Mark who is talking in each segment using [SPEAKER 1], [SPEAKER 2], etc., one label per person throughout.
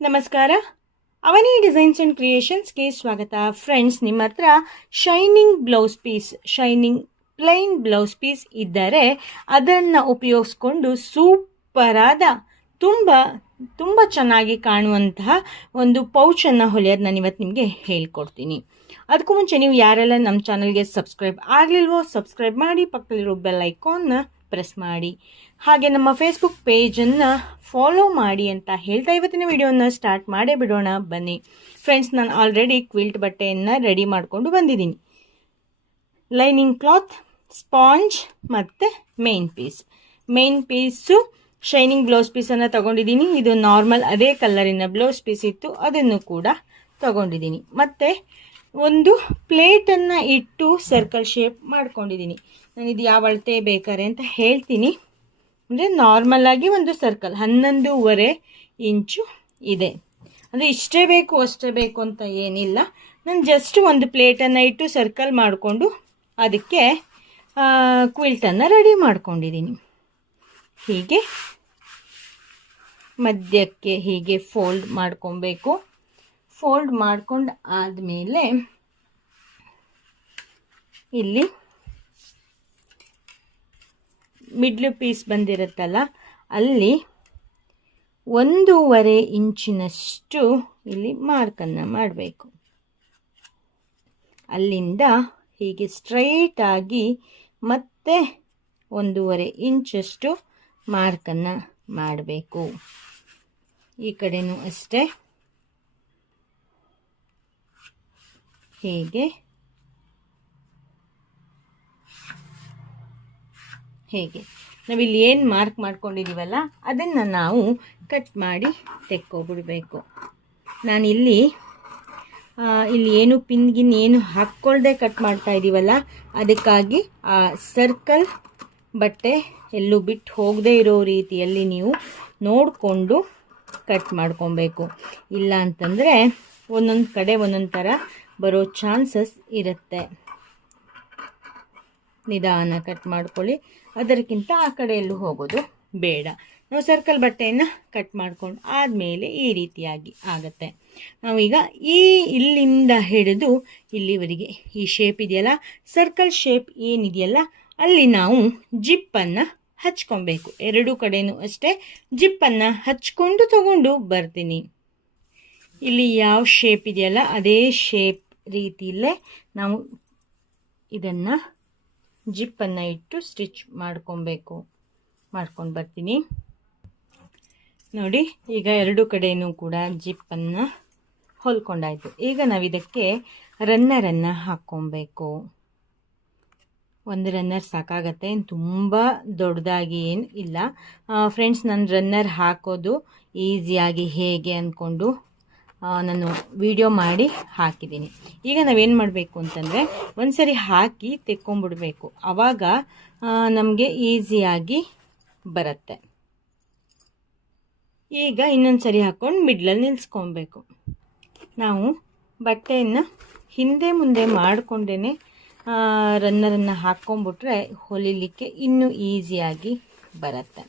[SPEAKER 1] ನಮಸ್ಕಾರ. ಅವನಿ designs and ಕ್ರಿಯೇಷನ್ಸ್ಗೆ ಸ್ವಾಗತ. Friends ನಿಮ್ಮ ಹತ್ರ shining blouse piece shining plain blouse piece ಇದ್ದರೆ ಅದನ್ನು ಉಪಯೋಗಿಸ್ಕೊಂಡು ಸೂಪರಾದ, ತುಂಬ ತುಂಬ ಚೆನ್ನಾಗಿ ಕಾಣುವಂತಹ ಒಂದು ಪೌಚನ್ನು ಹೊಲಿಯೋದು ನಾನು ಇವತ್ತು ನಿಮಗೆ ಹೇಳ್ಕೊಡ್ತೀನಿ. ಅದಕ್ಕೂ ಮುಂಚೆ ನೀವು ಯಾರೆಲ್ಲ ನಮ್ಮ ಚಾನಲ್ಗೆ ಸಬ್ಸ್ಕ್ರೈಬ್ ಆಗಲಿಲ್ವೋ ಸಬ್ಸ್ಕ್ರೈಬ್ ಮಾಡಿ ಪಕ್ಕದಲ್ಲಿರೋ ಬೆಲ್ ಐಕಾನ್ನ ಪ್ರೆಸ್ ಮಾಡಿ. ಹಾಗೆ ನಮ್ಮ ಫೇಸ್ಬುಕ್ ಪೇಜನ್ನು ಫಾಲೋ ಮಾಡಿ ಅಂತ ಹೇಳ್ತಾ ಇವತ್ತಿನ ವಿಡಿಯೋನ ಸ್ಟಾರ್ಟ್ ಮಾಡೇ ಬಿಡೋಣ, ಬನ್ನಿ. ಫ್ರೆಂಡ್ಸ್ ನಾನು ಆಲ್ರೆಡಿ ಕ್ವಿಲ್ಟ್ ಬಟ್ಟೆಯನ್ನು ರೆಡಿ ಮಾಡಿಕೊಂಡು ಬಂದಿದ್ದೀನಿ. ಲೈನಿಂಗ್ ಕ್ಲಾತ್ ಸ್ಪಾಂಜ್ ಮತ್ತು main piece main piece shining blouse ಪೀಸನ್ನು ತಗೊಂಡಿದ್ದೀನಿ. ಇದು ನಾರ್ಮಲ್ ಅದೇ ಕಲ್ಲರಿನ ಬ್ಲೌಸ್ ಪೀಸ್ ಇತ್ತು. ಅದನ್ನು ಕೂಡ ತಗೊಂಡಿದ್ದೀನಿ. ಮತ್ತು ಒಂದು ಪ್ಲೇಟನ್ನು ಇಟ್ಟು ಸರ್ಕಲ್ ಶೇಪ್ ಮಾಡ್ಕೊಂಡಿದ್ದೀನಿ. ನಾನು ಇದು ಯಾವ ಅಳತೆ ಬೇಕಾರೆ ಅಂತ ಹೇಳ್ತೀನಿ. ಅಂದರೆ ನಾರ್ಮಲಾಗಿ ಒಂದು ಸರ್ಕಲ್ ಹನ್ನೊಂದೂವರೆ ಇಂಚು ಇದೆ. ಅಂದರೆ ಇಷ್ಟೇ ಬೇಕು, ಅಷ್ಟೇ ಬೇಕು ಅಂತ ಏನಿಲ್ಲ. ನಾನು ಜಸ್ಟ್ ಒಂದು ಪ್ಲೇಟನ್ನು ಇಟ್ಟು ಸರ್ಕಲ್ ಮಾಡಿಕೊಂಡು ಅದಕ್ಕೆ ಕ್ವಿಲ್ಟನ್ನು ರೆಡಿ ಮಾಡ್ಕೊಂಡಿದ್ದೀನಿ ಹೀಗೆ ಮಧ್ಯಕ್ಕೆ ಹೀಗೆ ಫೋಲ್ಡ್ ಮಾಡ್ಕೊಬೇಕು. ಫೋಲ್ಡ್ ಮಾಡ್ಕೊಂಡು ಆದಮೇಲೆ ಇಲ್ಲಿ ಮಿಡ್ಲು ಪೀಸ್ ಬಂದಿರುತ್ತಲ್ಲ, ಅಲ್ಲಿ ಒಂದೂವರೆ ಇಂಚಿನಷ್ಟು ಇಲ್ಲಿ ಮಾರ್ಕನ್ನು ಮಾಡಬೇಕು. ಅಲ್ಲಿಂದ ಹೀಗೆ ಸ್ಟ್ರೈಟಾಗಿ ಮತ್ತೆ ಒಂದೂವರೆ ಇಂಚಷ್ಟು ಮಾರ್ಕನ್ನು ಮಾಡಬೇಕು. ಈ ಕಡೆನೂ ಅಷ್ಟೇ. ಹೀಗೆ ಹೇಗೆ? ನಾವಿಲ್ಲಿ ಏನು ಮಾರ್ಕ್ ಮಾಡ್ಕೊಂಡಿದ್ದೀವಲ್ಲ ಅದನ್ನು ನಾವು ಕಟ್ ಮಾಡಿ ತೆಕ್ಕೋಬಿಡಬೇಕು. ನಾನಿಲ್ಲಿ ಇಲ್ಲಿ ಏನು ಪಿನ್ ಗಿನ್ ಏನು ಹಾಕ್ಕೊಳ್ದೆ ಕಟ್ ಮಾಡ್ತಾ ಇದ್ದೀವಲ್ಲ ಅದಕ್ಕಾಗಿ ಆ ಸರ್ಕಲ್ ಬಟ್ಟೆ ಎಲ್ಲೂ ಬಿಟ್ಟು ಹೋಗದೇ ಇರೋ ರೀತಿಯಲ್ಲಿ ನೀವು ನೋಡಿಕೊಂಡು ಕಟ್ ಮಾಡ್ಕೊಬೇಕು. ಇಲ್ಲ ಅಂತಂದರೆ ಒಂದೊಂದು ಕಡೆ ಒಂದೊಂದು ಥರ ಬರೋ ಚಾನ್ಸಸ್ ಇರುತ್ತೆ. ನಿಧಾನ ಕಟ್ ಮಾಡ್ಕೊಳ್ಳಿ. ಅದಕ್ಕಿಂತ ಆ ಕಡೆಯಲ್ಲೂ ಹೋಗೋದು ಬೇಡ. ನಾವು ಸರ್ಕಲ್ ಬಟ್ಟೆಯನ್ನು ಕಟ್ ಮಾಡ್ಕೊಂಡು ಆದಮೇಲೆ ಈ ರೀತಿಯಾಗಿ ಆಗುತ್ತೆ. ನಾವೀಗ ಈ ಇಲ್ಲಿಂದ ಹಿಡಿದು ಇಲ್ಲಿವರೆಗೆ ಈ ಶೇಪ್ ಇದೆಯಲ್ಲ ಸರ್ಕಲ್ ಶೇಪ್ ಏನಿದೆಯಲ್ಲ, ಅಲ್ಲಿ ನಾವು ಜಿಪ್ಪನ್ನು ಹಚ್ಕೊಬೇಕು. ಎರಡೂ ಕಡೆಯೂ ಅಷ್ಟೇ ಜಿಪ್ಪನ್ನು ಹಚ್ಕೊಂಡು ತಗೊಂಡು ಬರ್ತೀನಿ. ಇಲ್ಲಿ ಯಾವ ಶೇಪ್ ಇದೆಯಲ್ಲ, ಅದೇ ಶೇಪ್ ರೀತಿಯಲ್ಲೇ ನಾವು ಇದನ್ನು ಜಿಪ್ಪನ್ನು ಇಟ್ಟು ಸ್ಟಿಚ್ ಮಾಡ್ಕೊಬೇಕು. ಮಾಡ್ಕೊಂಡು ಬರ್ತೀನಿ. ನೋಡಿ, ಈಗ ಎರಡು ಕಡೆಯೂ ಕೂಡ ಜಿಪ್ಪನ್ನು ಹೊಲ್ಕೊಂಡಾಯಿತು. ಈಗ ನಾವು ಇದಕ್ಕೆ ರನ್ನರನ್ನು ಹಾಕ್ಕೊಬೇಕು. ಒಂದು ರನ್ನರ್ ಸಾಕಾಗತ್ತೆ. ತುಂಬ ದೊಡ್ಡದಾಗಿ ಏನು ಇಲ್ಲ. ಫ್ರೆಂಡ್ಸ್ ನಾನು ರನ್ನರ್ ಹಾಕೋದು ಈಸಿಯಾಗಿ ಹೇಗೆ ಅಂದ್ಕೊಂಡು ನಾನು ವಿಡಿಯೋ ಮಾಡಿ ಹಾಕಿದ್ದೀನಿ. ಈಗ ನಾವೇನು ಮಾಡಬೇಕು ಅಂತಂದರೆ ಒಂದು ಸರಿ ಹಾಕಿ ತೆಕ್ಕೊಂಬಿಡಬೇಕು. ಆವಾಗ ನಮಗೆ ಈಸಿಯಾಗಿ ಬರುತ್ತೆ. ಈಗ ಇನ್ನೊಂದು ಸರಿ ಹಾಕ್ಕೊಂಡು ಮಿಡ್ಲಲ್ಲಿ ನಿಲ್ಲಿಸ್ಕೊಬೇಕು ನಾವು ಬಟ್ಟೆಯನ್ನು ಹಿಂದೆ ಮುಂದೆ ಮಾಡಿಕೊಂಡೇ ರನ್ನರನ್ನು ಹಾಕ್ಕೊಂಬಿಟ್ರೆ ಹೊಲಿಲಿಕ್ಕೆ ಇನ್ನೂ ಈಸಿಯಾಗಿ ಬರುತ್ತೆ.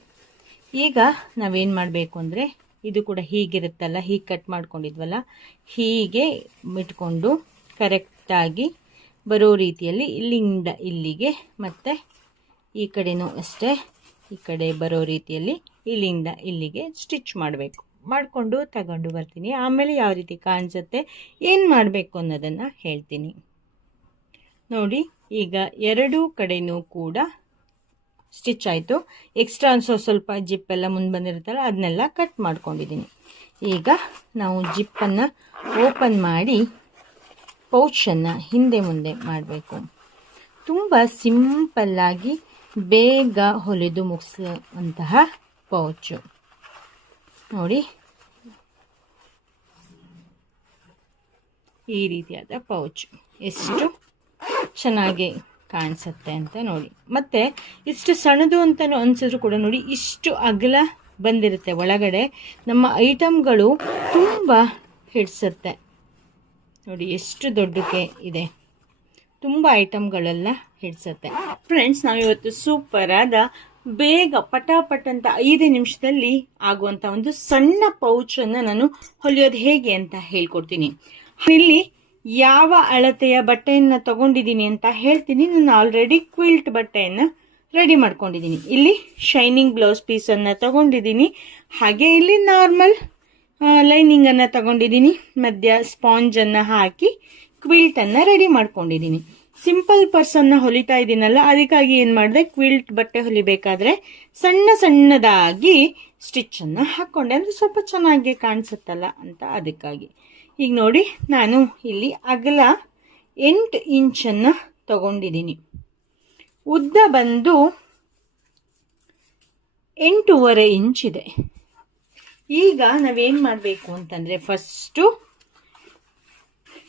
[SPEAKER 1] ಈಗ ನಾವೇನು ಮಾಡಬೇಕು ಅಂದರೆ ಇದು ಕೂಡ ಹೀಗಿರುತ್ತಲ್ಲ, ಹೀಗೆ ಕಟ್ ಮಾಡ್ಕೊಂಡಿದ್ವಲ್ಲ, ಹೀಗೆ ಇಟ್ಕೊಂಡು ಕರೆಕ್ಟಾಗಿ ಬರೋ ರೀತಿಯಲ್ಲಿ ಇಲ್ಲಿಂದ ಇಲ್ಲಿಗೆ ಮತ್ತು ಈ ಕಡೆನೂ ಅಷ್ಟೇ, ಈ ಕಡೆ ಬರೋ ರೀತಿಯಲ್ಲಿ ಇಲ್ಲಿಂದ ಇಲ್ಲಿಗೆ ಸ್ಟಿಚ್ ಮಾಡಬೇಕು. ಮಾಡಿಕೊಂಡು ತಗೊಂಡು ಬರ್ತೀನಿ. ಆಮೇಲೆ ಯಾವ ರೀತಿ ಕಾಣಿಸುತ್ತೆ, ಏನು ಮಾಡಬೇಕು ಅನ್ನೋದನ್ನು ಹೇಳ್ತೀನಿ. ನೋಡಿ, ಈಗ ಎರಡೂ ಕಡೆಯೂ ಕೂಡ ಸ್ಟಿಚ್ ಆಯಿತು. ಎಕ್ಸ್ಟ್ರಾ ಅನ್ಸೋ ಸ್ವಲ್ಪ ಜಿಪ್ಪೆಲ್ಲ ಮುಂದೆ ಬಂದಿರುತ್ತಲ್ಲ ಅದನ್ನೆಲ್ಲ ಕಟ್ ಮಾಡ್ಕೊಂಡಿದ್ದೀನಿ ಈಗ ನಾವು ಜಿಪ್ಪನ್ನು ಓಪನ್ ಮಾಡಿ ಪೌಚನ್ನು ಹಿಂದೆ ಮುಂದೆ ಮಾಡಬೇಕು. ತುಂಬ ಸಿಂಪಲ್ಲಾಗಿ ಬೇಗ ಹೊಲಿದು ಮುಗಿಸುವಂತಹ ಪೌಚು ನೋಡಿ. ಈ ರೀತಿಯಾದ ಪೌಚ್ ಎಷ್ಟು ಚೆನ್ನಾಗಿ ಕಾಣಿಸುತ್ತೆ ಅಂತ ನೋಡಿ. ಮತ್ತು ಇಷ್ಟು ಸಣ್ಣದು ಅಂತಲೂ ಅನಿಸಿದ್ರು ಕೂಡ ನೋಡಿ, ಇಷ್ಟು ಅಗಲ ಬಂದಿರುತ್ತೆ ಒಳಗಡೆ. ನಮ್ಮ ಐಟಮ್ಗಳು ತುಂಬ ಹಿಡಿಸುತ್ತೆ. ನೋಡಿ, ಎಷ್ಟು ದೊಡ್ಡಕ್ಕೆ ಇದೆ. ತುಂಬ ಐಟಮ್ಗಳೆಲ್ಲ ಹಿಡಿಸುತ್ತೆ. ಫ್ರೆಂಡ್ಸ್, ನಾವಿವತ್ತು ಸೂಪರಾದ ಬೇಗ ಪಟಾಪಟ್ ಅಂತ ಐದು ನಿಮಿಷದಲ್ಲಿ ಆಗುವಂತ ಒಂದು ಸಣ್ಣ ಪೌಚನ್ನು ನಾನು ಹೊಲಿಯೋದು ಹೇಗೆ ಅಂತ ಹೇಳ್ಕೊಡ್ತೀನಿ. ಇಲ್ಲಿ ಯಾವ ಅಳತೆಯ ಬಟ್ಟೆಯನ್ನು ತಗೊಂಡಿದ್ದೀನಿ ಅಂತ ಹೇಳ್ತೀನಿ. ನಾನು ಆಲ್ರೆಡಿ ಕ್ವಿಲ್ಟ್ ಬಟ್ಟೆಯನ್ನು ರೆಡಿ ಮಾಡ್ಕೊಂಡಿದ್ದೀನಿ. ಇಲ್ಲಿ ಶೈನಿಂಗ್ ಬ್ಲೌಸ್ ಪೀಸನ್ನು ತಗೊಂಡಿದ್ದೀನಿ. ಹಾಗೆ ಇಲ್ಲಿ ನಾರ್ಮಲ್ ಲೈನಿಂಗನ್ನು ತಗೊಂಡಿದ್ದೀನಿ. ಮಧ್ಯ ಸ್ಪಾಂಜನ್ನು ಹಾಕಿ ಕ್ವಿಲ್ಟನ್ನು ರೆಡಿ ಮಾಡ್ಕೊಂಡಿದ್ದೀನಿ. ಸಿಂಪಲ್ ಪರ್ಸನ್ನ ಹೊಲಿತಾ ಇದ್ದೀನಲ್ಲ, ಅದಕ್ಕಾಗಿ ಏನು ಮಾಡಿದೆ? ಕ್ವಿಲ್ಟ್ ಬಟ್ಟೆ ಹೊಲಿಬೇಕಾದ್ರೆ ಸಣ್ಣ ಸಣ್ಣದಾಗಿ ಸ್ಟಿಚ್ಚನ್ನು ಹಾಕ್ಕೊಂಡೆ ಅಂದರೆ ಸ್ವಲ್ಪ ಚೆನ್ನಾಗಿ ಕಾಣಿಸುತ್ತಲ್ಲ ಅಂತ ಅದಕ್ಕಾಗಿ. ಈಗ ನೋಡಿ, ನಾನು ಇಲ್ಲಿ ಅಗಲ ಎಂಟು ಇಂಚನ್ನು ತಗೊಂಡಿದ್ದೀನಿ. ಉದ್ದ ಬಂದು ಎಂಟೂವರೆ ಇಂಚಿದೆ ಈಗ ನಾವೇನು ಮಾಡಬೇಕು ಅಂತಂದರೆ ಫಸ್ಟು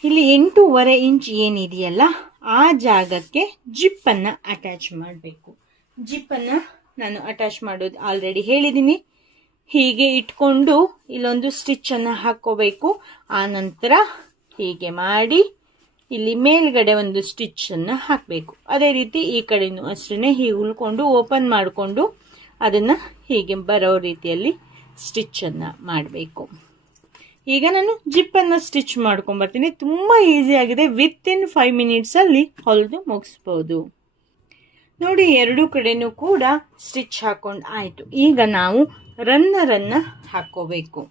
[SPEAKER 1] ಇಲ್ಲಿ ಎಂಟೂವರೆ ಇಂಚ್ ಏನಿದೆಯಲ್ಲ, ಆ ಜಾಗಕ್ಕೆ ಜಿಪ್ಪನ್ನು ಅಟ್ಯಾಚ್ ಮಾಡಬೇಕು. ಜಿಪ್ಪನ್ನು ನಾನು ಅಟ್ಯಾಚ್ ಮಾಡೋದು ಆಲ್ರೆಡಿ ಹೇಳಿದ್ದೀನಿ ಹೀಗೆ ಇಟ್ಕೊಂಡು ಇಲ್ಲೊಂದು ಸ್ಟಿಚ್ಚನ್ನು ಹಾಕ್ಕೋಬೇಕು ಆ ನಂತರ ಹೀಗೆ ಮಾಡಿ ಇಲ್ಲಿ ಮೇಲ್ಗಡೆ ಒಂದು ಸ್ಟಿಚ್ಚನ್ನು ಹಾಕಬೇಕು. ಅದೇ ರೀತಿ ಈ ಕಡೆಯೂ ಅಷ್ಟೇ ಹೀಗೆ ಉಳ್ಕೊಂಡು ಓಪನ್ ಮಾಡಿಕೊಂಡು ಅದನ್ನು ಹೀಗೆ ಬರೋ ರೀತಿಯಲ್ಲಿ ಸ್ಟಿಚ್ಚನ್ನು ಮಾಡಬೇಕು. ಈಗ ನಾನು ಜಿಪ್ಪನ್ನು ಸ್ಟಿಚ್ ಮಾಡ್ಕೊಂಬರ್ತೀನಿ ತುಂಬ ಈಸಿಯಾಗಿದೆ ವಿತ್ ಇನ್ ಫೈವ್ ಮಿನಿಟ್ಸಲ್ಲಿ ಹೊಲಿದು ಮುಗಿಸ್ಬೋದು. ನೋಡಿ, ಎರಡು ಕಡೆನೂ ಕೂಡ ಸ್ಟಿಚ್ ಹಾಕೊಂಡು ಆಯಿತು. ಈಗ ನಾವು ರನ್ನರನ್ನು ಹಾಕ್ಕೋಬೇಕು.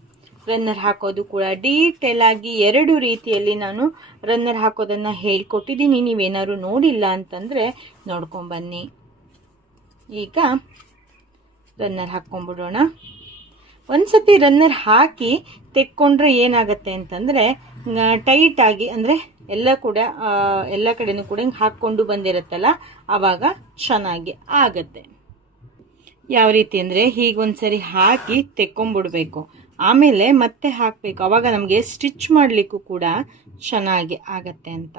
[SPEAKER 1] ರನ್ನರ್ ಹಾಕೋದು ಕೂಡ ಡೀಟೇಲ್ ಆಗಿ ಎರಡು ರೀತಿಯಲ್ಲಿ ನಾನು ರನ್ನರ್ ಹಾಕೋದನ್ನು ಹೇಳ್ಕೊಟ್ಟಿದ್ದೀನಿ. ನೀವೇನಾದ್ರು ನೋಡಿಲ್ಲ ಅಂತಂದರೆ ನೋಡ್ಕೊಂಬನ್ನಿ ಈಗ ರನ್ನರ್ ಹಾಕ್ಕೊಂಬಿಡೋಣ ಒಂದ್ಸತಿ ರನ್ನರ್ ಹಾಕಿ ತೆಕ್ಕೊಂಡ್ರೆ ಏನಾಗುತ್ತೆ ಅಂತಂದರೆ ಟೈಟಾಗಿ ಅಂದರೆ ಎಲ್ಲ ಕೂಡ ಎಲ್ಲ ಕಡೆನೂ ಕೂಡ ಹಿಂಗೆ ಹಾಕ್ಕೊಂಡು ಬಂದಿರುತ್ತಲ್ಲ, ಆವಾಗ ಚೆನ್ನಾಗಿ ಆಗತ್ತೆ. ಯಾವ ರೀತಿ ಅಂದರೆ ಹೀಗೆ ಒಂದ್ಸರಿ ಹಾಕಿ ತೆಕ್ಕೊಂಬಿಡ್ಬೇಕು. ಆಮೇಲೆ ಮತ್ತೆ ಹಾಕಬೇಕು. ಆವಾಗ ನಮಗೆ ಸ್ಟಿಚ್ ಮಾಡಲಿಕ್ಕೂ ಕೂಡ ಚೆನ್ನಾಗಿ ಆಗತ್ತೆ ಅಂತ.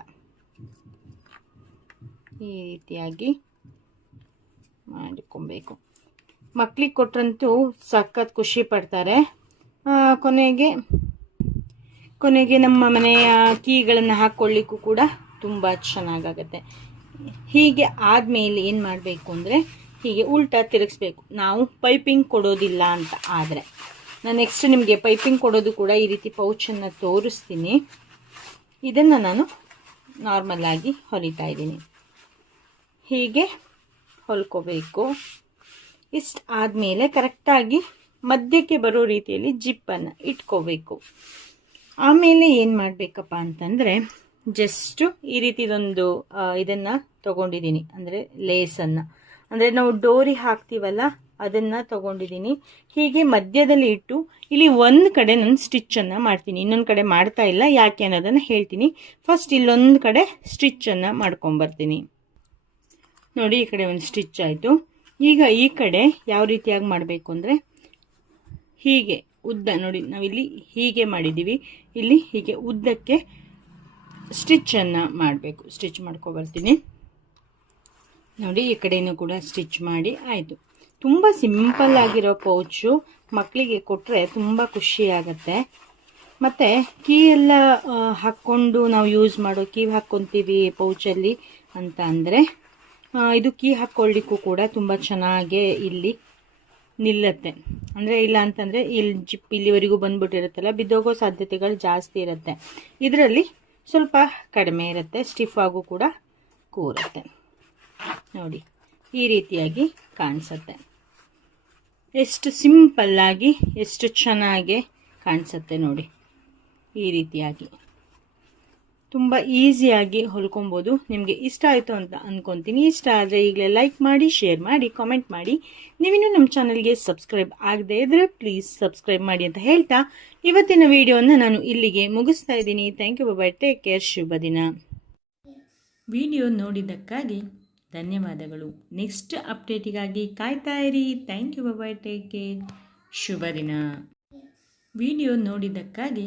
[SPEAKER 1] ಈ ರೀತಿಯಾಗಿ ಮಾಡಿಕೊಬೇಕು. ಮಕ್ಳಿಗೆ ಕೊಟ್ರಂತೂ ಸಖತ್ ಖುಷಿ ಪಡ್ತಾರೆ. ಕೊನೆಗೆ ಕೊನೆಗೆ ನಮ್ಮ ಮನೆಯ ಕೀಗಳನ್ನು ಹಾಕ್ಕೊಳ್ಳಿಕ್ಕೂ ಕೂಡ ತುಂಬ ಚೆನ್ನಾಗಾಗತ್ತೆ. ಹೀಗೆ ಆದಮೇಲೆ ಏನು ಮಾಡಬೇಕು ಅಂದರೆ, ಹೀಗೆ ಉಲ್ಟಾ ತಿರುಗಿಸ್ಬೇಕು. ನಾವು ಪೈಪಿಂಗ್ ಕೊಡೋದಿಲ್ಲ ಅಂತ ಆದರೆ. ನಾನು ನೆಕ್ಸ್ಟ್ ನಿಮಗೆ ಪೈಪಿಂಗ್ ಕೊಡೋದು ಕೂಡ ಈ ರೀತಿ ಪೌಚನ್ನು ತೋರಿಸ್ತೀನಿ. ಇದನ್ನು ನಾನು ನಾರ್ಮಲಾಗಿ ಹೊಲಿತಾ ಇದ್ದೀನಿ. ಹೀಗೆ ಹೊಲ್ಕೋಬೇಕು. ಇಷ್ಟು ಆದಮೇಲೆ ಕರೆಕ್ಟಾಗಿ ಮಧ್ಯಕ್ಕೆ ಬರೋ ರೀತಿಯಲ್ಲಿ ಜಿಪ್ಪನ್ನು ಇಟ್ಕೋಬೇಕು. ಆಮೇಲೆ ಏನು ಮಾಡಬೇಕಪ್ಪ ಅಂತಂದರೆ ಜಸ್ಟು ಈ ರೀತಿದೊಂದು ಇದನ್ನು ತಗೊಂಡಿದ್ದೀನಿ ಅಂದರೆ ಲೇಸನ್ನು. ಅಂದರೆ ನಾವು ಡೋರಿ ಹಾಕ್ತೀವಲ್ಲ, ಅದನ್ನು ತಗೊಂಡಿದ್ದೀನಿ ಹೀಗೆ ಮಧ್ಯದಲ್ಲಿ ಇಟ್ಟು ಇಲ್ಲಿ ಒಂದು ಕಡೆ ನಾನು ಸ್ಟಿಚ್ಚನ್ನು ಮಾಡ್ತೀನಿ. ಇನ್ನೊಂದು ಕಡೆ ಮಾಡ್ತಾ ಇಲ್ಲ, ಯಾಕೆ ಅನ್ನೋದನ್ನು ಹೇಳ್ತೀನಿ. ಫಸ್ಟ್ ಇಲ್ಲೊಂದು ಕಡೆ ಸ್ಟಿಚ್ಚನ್ನು ಮಾಡ್ಕೊಂಬರ್ತೀನಿ ನೋಡಿ, ಈ ಕಡೆ ಒಂದು ಸ್ಟಿಚ್ ಆಯಿತು. ಈಗ ಈ ಕಡೆ ಯಾವ ರೀತಿಯಾಗಿ ಮಾಡಬೇಕು ಅಂದರೆ ಹೀಗೆ ಉದ್ದ, ನೋಡಿ, ನಾವಿಲ್ಲಿ ಹೀಗೆ ಮಾಡಿದ್ದೀವಿ. ಇಲ್ಲಿ ಹೀಗೆ ಉದ್ದಕ್ಕೆ ಸ್ಟಿಚ್ಚನ್ನು ಮಾಡಬೇಕು. ಸ್ಟಿಚ್ ಮಾಡ್ಕೊಬರ್ತೀನಿ ನೋಡಿ, ಈ ಕಡೆಯೂ ಕೂಡ ಸ್ಟಿಚ್ ಮಾಡಿ ಆಯಿತು. ತುಂಬ ಸಿಂಪಲ್ ಆಗಿರೋ ಪೌಚು ಮಕ್ಕಳಿಗೆ ಕೊಟ್ಟರೆ ತುಂಬ ಖುಷಿಯಾಗತ್ತೆ ಮತ್ತು ಕೀ ಎಲ್ಲ ಹಾಕ್ಕೊಂಡು ನಾವು ಯೂಸ್ ಮಾಡೋ, ಕೀ ಹಾಕ್ಕೊತೀವಿ ಪೌಚಲ್ಲಿ ಅಂತ ಅಂದರೆ ಇದು ಕೀ ಹಾಕ್ಕೊಳ್ಳಿಕ್ಕೂ ಕೂಡ ತುಂಬ ಚೆನ್ನಾಗೇ ಇಲ್ಲಿ ನಿಲ್ಲತ್ತೆ. ಅಂದರೆ ಇಲ್ಲ ಅಂತಂದರೆ ಇಲ್ಲಿ ಜಿಪ್ ಇಲ್ಲಿವರೆಗೂ ಬಂದ್ಬಿಟ್ಟಿರುತ್ತಲ್ಲ, ಬಿದ್ದೋಗೋ ಸಾಧ್ಯತೆಗಳು ಜಾಸ್ತಿ ಇರುತ್ತೆ. ಇದರಲ್ಲಿ ಸ್ವಲ್ಪ ಕಡಿಮೆ ಇರುತ್ತೆ ಸ್ಟಿಫ್ ಆಗು ಕೂಡ ಕೂರುತ್ತೆ. ನೋಡಿ, ಈ ರೀತಿಯಾಗಿ ಕಾಣಿಸುತ್ತೆ. ಎಷ್ಟು ಸಿಂಪಲ್ಲಾಗಿ ಎಷ್ಟು ಚೆನ್ನಾಗಿ ಕಾಣಿಸುತ್ತೆ ನೋಡಿ, ಈ ರೀತಿಯಾಗಿ. ತುಂಬ ಈಸಿಯಾಗಿ ಹೊಲ್ಕೊಬೋದು. ನಿಮಗೆ ಇಷ್ಟ ಆಯಿತು ಅಂತ ಅಂದ್ಕೊತೀನಿ ಇಷ್ಟ ಆದರೆ ಈಗಲೇ ಲೈಕ್ ಮಾಡಿ ಶೇರ್ ಮಾಡಿ ಕಾಮೆಂಟ್ ಮಾಡಿ. ನೀವಿನ್ನೂ ನಮ್ಮ ಚಾನಲ್ಗೆ ಸಬ್ಸ್ಕ್ರೈಬ್ ಆಗದೆ ಇದ್ದರೆ ಪ್ಲೀಸ್ ಸಬ್ಸ್ಕ್ರೈಬ್ ಮಾಡಿ ಅಂತ ಹೇಳ್ತಾ ಇವತ್ತಿನ ವಿಡಿಯೋನ ನಾನು ಇಲ್ಲಿಗೆ ಮುಗಿಸ್ತಾ ಇದ್ದೀನಿ. Thank you bye take care ಶುಭ ದಿನ. ವಿಡಿಯೋ ನೋಡಿದ್ದಕ್ಕಾಗಿ ಧನ್ಯವಾದಗಳು. ನೆಕ್ಸ್ಟ್ ಅಪ್ಡೇಟಿಗಾಗಿ ಕಾಯ್ತಾ ಇರಿ. Thank you bye take care ಶುಭ ದಿನ. ವಿಡಿಯೋ ನೋಡಿದ್ದಕ್ಕಾಗಿ